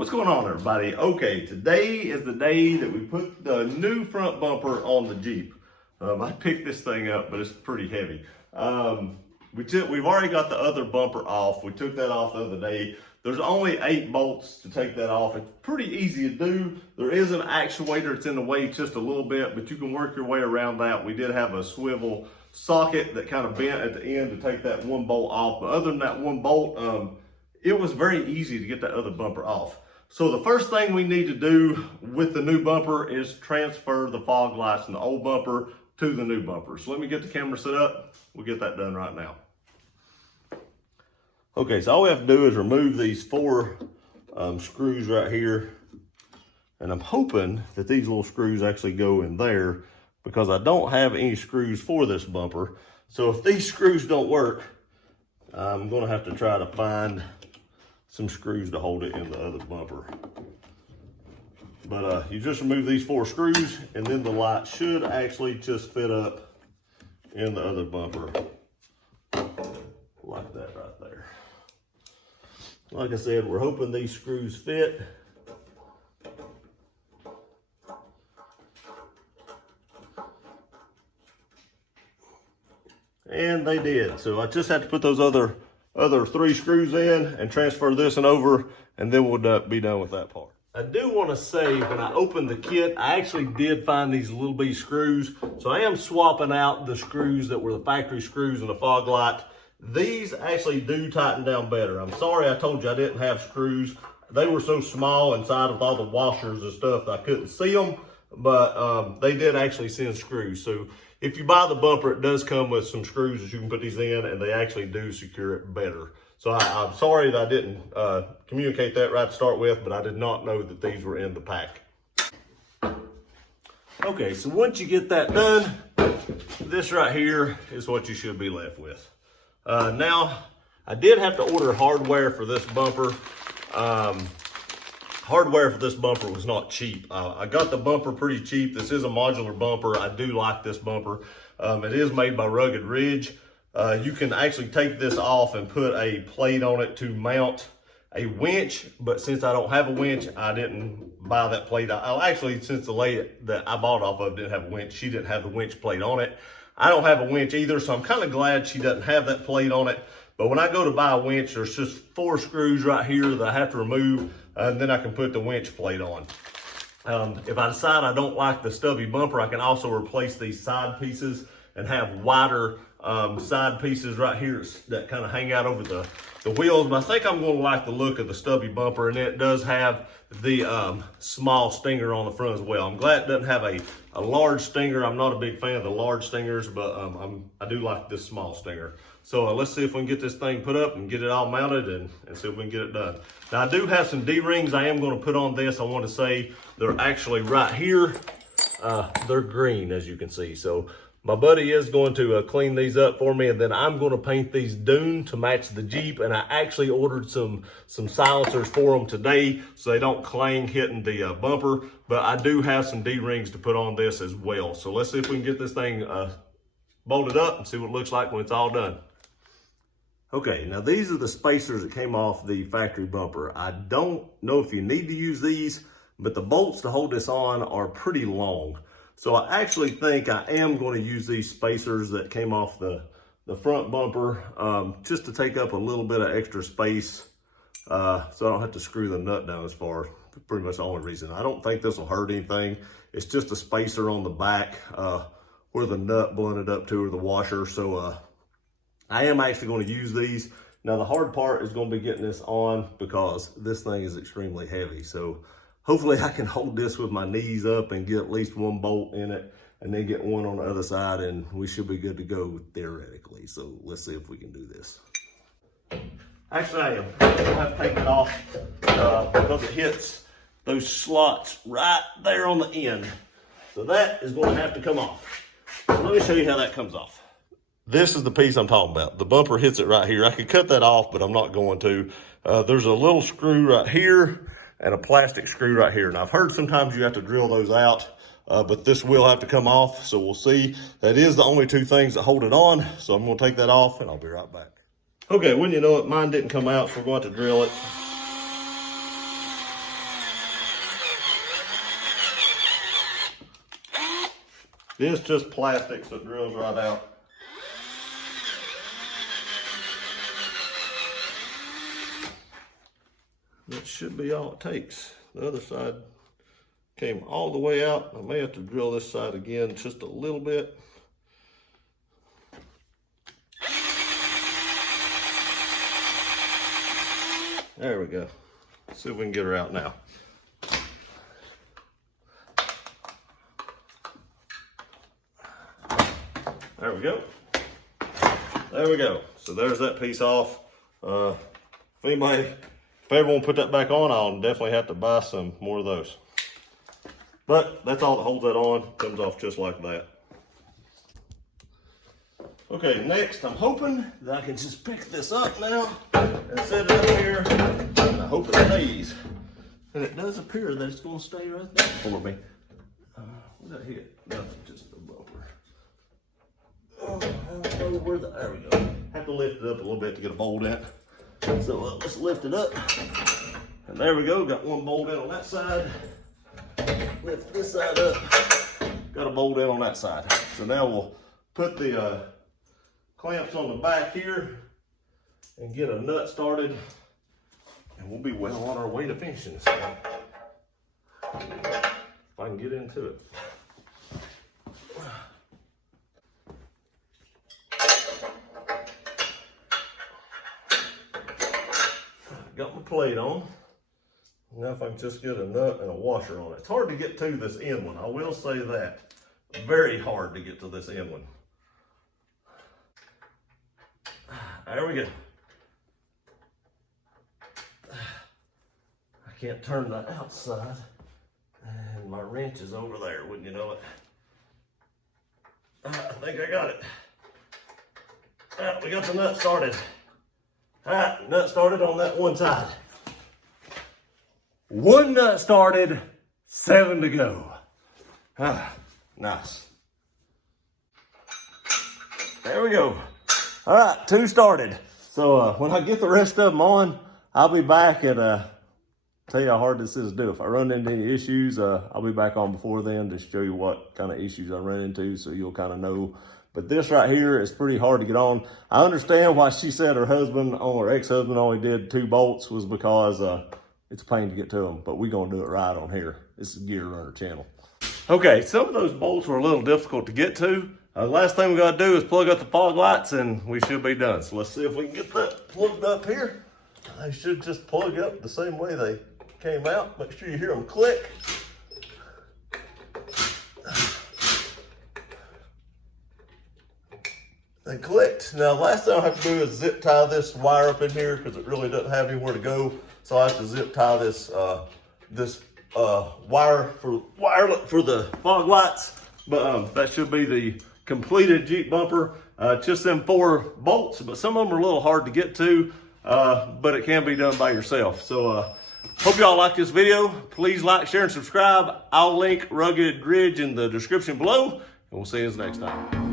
What's going on, everybody? Okay, today is the day that we put the new front bumper on the Jeep. I picked this thing up, but it's pretty heavy. We've already got the other bumper off. We took that off the other day. There's only 8 bolts to take that off. It's pretty easy to do. There is an actuator that's in the way just a little bit, but you can work your way around that. We did have a swivel socket that kind of bent at the end to take that one bolt off. But other than that one bolt, it was very easy to get that other bumper off. So the first thing we need to do with the new bumper is transfer the fog lights from the old bumper to the new bumper. So let me get the camera set up. We'll get that done right now. Okay, so all we have to do is remove these 4 screws right here. And I'm hoping that these little screws actually go in there because I don't have any screws for this bumper. So if these screws don't work, I'm gonna have to try to find some screws to hold it in the other bumper. But you just remove these 4 screws and then the light should actually just fit up in the other bumper. Like that right there. Like I said, we're hoping these screws fit. And they did. So I just had to put those other 3 screws in and transfer this and over, and then we'll be done with that part. I do want to say, when I opened the kit, I actually did find these little bitty screws. So I am swapping out the screws that were the factory screws and the fog light. These actually do tighten down better. I'm sorry I told you I didn't have screws. They were so small inside with all the washers and stuff that I couldn't see them, but they did actually send screws. So if you buy the bumper, it does come with some screws that you can put these in, and they actually do secure it better. So I'm sorry that I didn't communicate that right to start with, but I did not know that these were in the pack. Okay, so once you get that done, this right here is what you should be left with. Now, I did have to order hardware for this bumper. Hardware for this bumper was not cheap. I got the bumper pretty cheap. This is a modular bumper. I do like this bumper. It is made by Rugged Ridge. You can actually take this off and put a plate on it to mount a winch, but since I don't have a winch, I didn't buy that plate. Actually, since the lady that I bought off of didn't have a winch, she didn't have the winch plate on it. I don't have a winch either, so I'm kind of glad she doesn't have that plate on it. But when I go to buy a winch, there's just 4 screws right here that I have to remove, and then I can put the winch plate on. If I decide I don't like the stubby bumper, I can also replace these side pieces and have wider side pieces right here that kind of hang out over the wheels. But I think I'm going to like the look of the stubby bumper, and it does have the small stinger on the front as well. I'm glad it doesn't have a large stinger. I'm not a big fan of the large stingers, but I do like this small stinger. So let's see if we can get this thing put up and get it all mounted and see if we can get it done. Now I do have some D-rings I am going to put on this. I want to say they're actually right here. They're green, as you can see. So my buddy is going to clean these up for me, and then I'm going to paint these dune to match the Jeep. And I actually ordered some silencers for them today so they don't clang hitting the bumper. But I do have some D-rings to put on this as well. So let's see if we can get this thing bolted up and see what it looks like when it's all done. Okay, now these are the spacers that came off the factory bumper. I don't know if you need to use these, but the bolts to hold this on are pretty long. So I actually think I am going to use these spacers that came off the front bumper just to take up a little bit of extra space so I don't have to screw the nut down as far. Pretty much the only reason. I don't think this will hurt anything. It's just a spacer on the back where the nut blunted up to or the washer. So I am actually going to use these. Now the hard part is going to be getting this on because this thing is extremely heavy. So hopefully I can hold this with my knees up and get at least 1 bolt in it and then get 1 on the other side, and we should be good to go theoretically. So let's see if we can do this. Actually, I am going to have to take it off because it hits those slots right there on the end. So that is going to have to come off. So let me show you how that comes off. This is the piece I'm talking about. The bumper hits it right here. I could cut that off, but I'm not going to. There's a little screw right here and a plastic screw right here. And I've heard sometimes you have to drill those out, but this will have to come off. So we'll see. That is the only 2 things that hold it on. So I'm going to take that off and I'll be right back. Okay, when you know it, mine didn't come out, so we're going to drill it. This just plastic, so it drills right out. That should be all it takes. The other side came all the way out. I may have to drill this side again just a little bit. There we go. Let's see if we can get her out now. There we go. There we go. So there's that piece off. If I ever want to put that back on, I'll definitely have to buy some more of those. But that's all that holds that on. Comes off just like that. Okay, next I'm hoping that I can just pick this up now and set it up here. And I hope it stays. And it does appear that it's going to stay right there for me. What did I hit? Nothing, just a bumper. Oh, I don't know where there we go. Have to lift it up a little bit to get a bolt in. So let's lift it up. And there we go, got one bolt in on that side. Lift this side up. Got a bolt in on that side. So now we'll put the clamps on the back here and get a nut started. And we'll be well on our way to finishing this thing. If I can get into it. Got my plate on. Now if I can just get a nut and a washer on it. It's hard to get to this end one, I will say that. Very hard to get to this end one. There we go. I can't turn the outside. And my wrench is over there, wouldn't you know it? I think I got it. We got the nut started. All right, nut started on that one side. One nut started, 7 to go. Nice. There we go. All right, 2 started. So when I get the rest of them on, I'll be back and tell you how hard this is to do. If I run into any issues, I'll be back on before then to show you what kind of issues I run into so you'll kind of know. But this right here is pretty hard to get on. I understand why she said her husband or her ex-husband only did 2 bolts was because it's a pain to get to them. But we're going to do it right on here. This is Gear Runner channel. Okay, some of those bolts were a little difficult to get to. Last thing we got to do is plug up the fog lights and we should be done. So let's see if we can get that plugged up here. They should just plug up the same way they came out. Make sure you hear them click. They clicked. Now, last thing I have to do is zip tie this wire up in here because it really doesn't have anywhere to go. So I have to zip tie this wire for the fog lights. But that should be the completed Jeep bumper. Just them 4 bolts, but some of them are a little hard to get to, but it can be done by yourself. So hope y'all like this video. Please like, share, and subscribe. I'll link Rugged Ridge in the description below, and we'll see you next time.